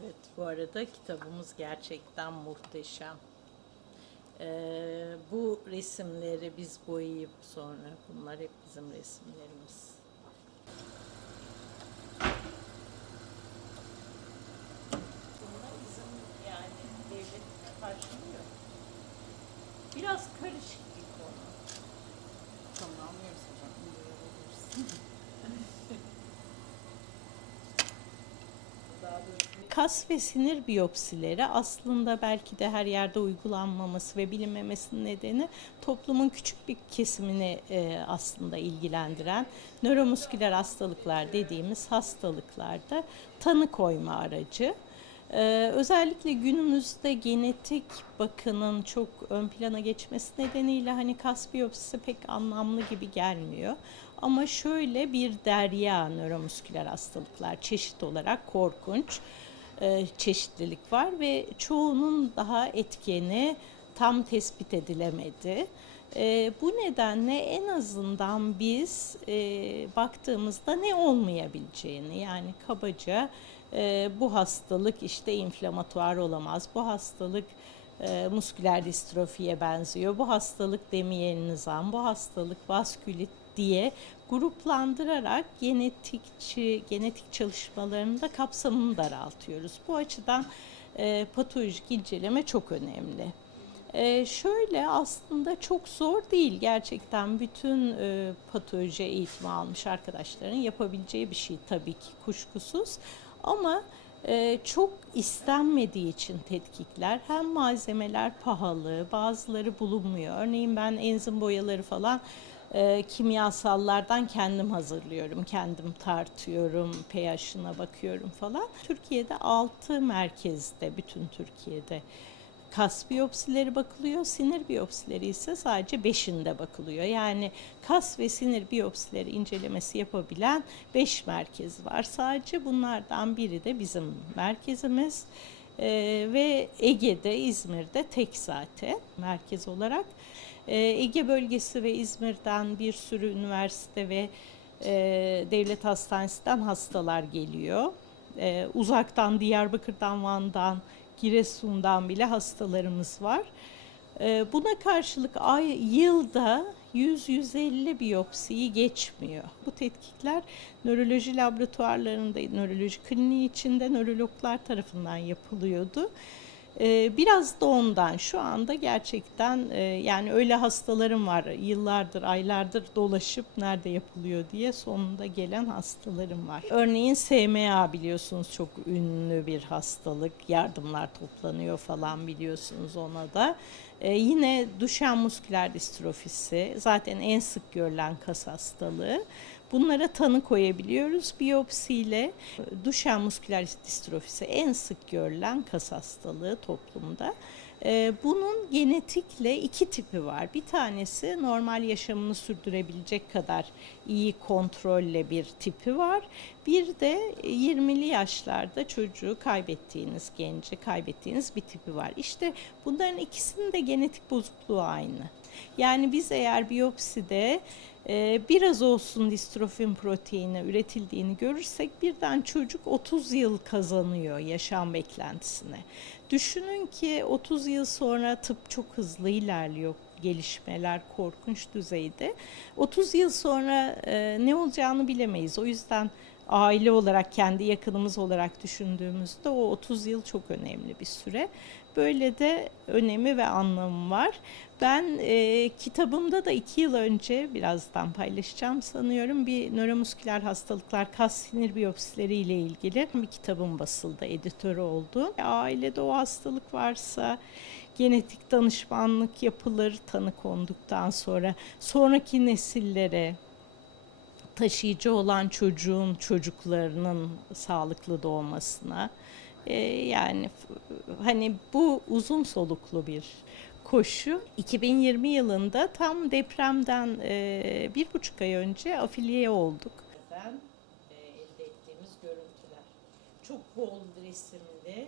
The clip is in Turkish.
Evet, bu arada kitabımız gerçekten muhteşem. Ee, bu resimleri biz boyayıp sonra, bunlar hep bizim resimlerimiz. Bunlar bizim yani devlet karşılıyor. Biraz karışık Kas ve sinir biyopsileri aslında belki de her yerde uygulanmaması ve bilinmemesinin nedeni toplumun küçük bir kesimini e, aslında ilgilendiren nöromusküler hastalıklar dediğimiz hastalıklarda tanı koyma aracı. Ee, özellikle günümüzde genetik bakının çok ön plana geçmesi nedeniyle hani kas biyopsisi pek anlamlı gibi gelmiyor. Ama şöyle bir derya nöromusküler hastalıklar çeşit olarak korkunç e, çeşitlilik var ve çoğunun daha etkeni tam tespit edilemedi. E, bu nedenle en azından biz e, baktığımızda ne olmayabileceğini yani kabaca e, bu hastalık işte inflamatuar olamaz, bu hastalık e, musküler distrofiye benziyor, bu hastalık demiyel nizam, bu hastalık vaskülit diye gruplandırarak genetikçi genetik çalışmalarının da kapsamını daraltıyoruz. Bu açıdan e, patolojik inceleme çok önemli. E, şöyle aslında çok zor değil gerçekten bütün e, patoloji eğitimi almış arkadaşların yapabileceği bir şey tabii ki kuşkusuz ama e, çok istenmediği için tetkikler hem malzemeler pahalı bazıları bulunmuyor. Örneğin ben enzim boyaları falan e, kimyasallardan kendim hazırlıyorum, kendim tartıyorum, pH'ına bakıyorum falan. Türkiye'de 6 merkezde, bütün Türkiye'de kas biyopsileri bakılıyor, sinir biyopsileri ise sadece 5'inde bakılıyor. Yani kas ve sinir biyopsileri incelemesi yapabilen 5 merkez var. Sadece bunlardan biri de bizim merkezimiz. Ee, ve Ege'de, İzmir'de tek zaten merkez olarak. Ee, Ege bölgesi ve İzmir'den bir sürü üniversite ve e, devlet hastanesinden hastalar geliyor. Ee, uzaktan Diyarbakır'dan, Van'dan, Giresun'dan bile hastalarımız var. Ee, buna karşılık ay yılda 100-150 biyopsiyi geçmiyor. Bu tetkikler nöroloji laboratuvarlarında, nöroloji kliniği içinde nörologlar tarafından yapılıyordu. Ee, Biraz da ondan şu anda gerçekten e, yani öyle hastalarım var yıllardır aylardır dolaşıp nerede yapılıyor diye sonunda gelen hastalarım var. Örneğin SMA biliyorsunuz çok ünlü bir hastalık yardımlar toplanıyor falan biliyorsunuz ona da. Ee, yine Duchenne musküler distrofisi zaten en sık görülen kas hastalığı. Bunlara tanı koyabiliyoruz biyopsiyle. Duchenne musküler distrofisi en sık görülen kas hastalığı toplumda. Ee, Bunun genetikle iki tipi var. Bir tanesi normal yaşamını sürdürebilecek kadar iyi kontrolle bir tipi var. Bir de 20'li yaşlarda çocuğu kaybettiğiniz, genci kaybettiğiniz bir tipi var. İşte bunların ikisinin de genetik bozukluğu aynı. Yani biz eğer biyopside e, biraz olsun distrofin proteini üretildiğini görürsek birden çocuk 30 yıl kazanıyor yaşam beklentisine. Düşünün ki 30 yıl sonra tıp çok hızlı ilerliyor gelişmeler korkunç düzeyde. 30 yıl sonra e, ne olacağını bilemeyiz. O yüzden aile olarak kendi yakınımız olarak düşündüğümüzde o 30 yıl çok önemli bir süre. Böyle de önemi ve anlamı var. Ben e, kitabımda da iki yıl önce birazdan paylaşacağım sanıyorum bir nöromusküler hastalıklar kas sinir biyopsileri ile ilgili bir kitabım basıldı editörü oldu. Ailede o hastalık varsa genetik danışmanlık yapılır tanı konduktan sonra sonraki nesillere taşıyıcı olan çocuğun çocuklarının sağlıklı doğmasına e, yani hani bu uzun soluklu bir koşu. 2020 yılında tam depremden e, bir buçuk ay önce afiliye olduk. elde ettiğimiz görüntüler. Çok bol resimli